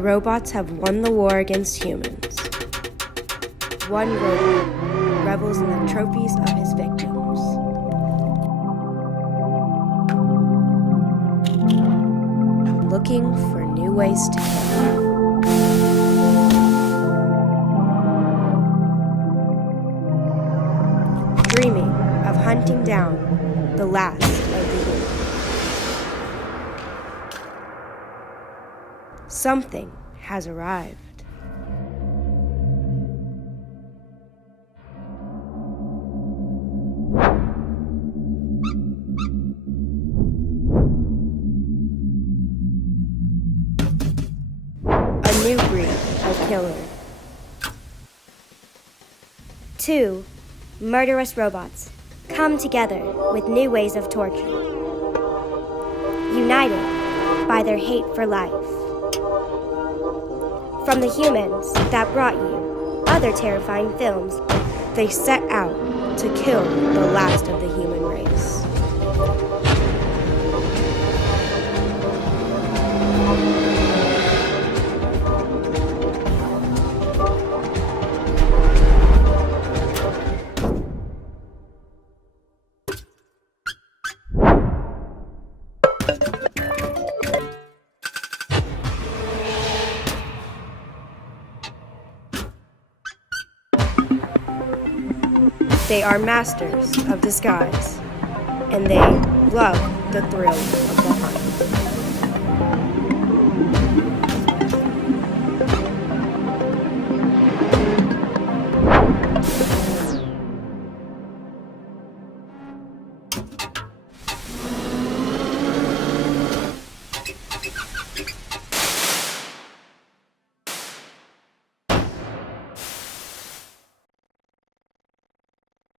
robots have won the war against humans. One robot revels in the trophies of his victims. Looking for new ways to kill. Dreaming of hunting down the last of the human. Something has arrived. A new breed of killer. 2 murderous robots come together with new ways of torture, united by their hate for life. From the humans that brought you other terrifying films, They set out to kill the last of the human race. They are masters of disguise, and they love the thrill of the hunt.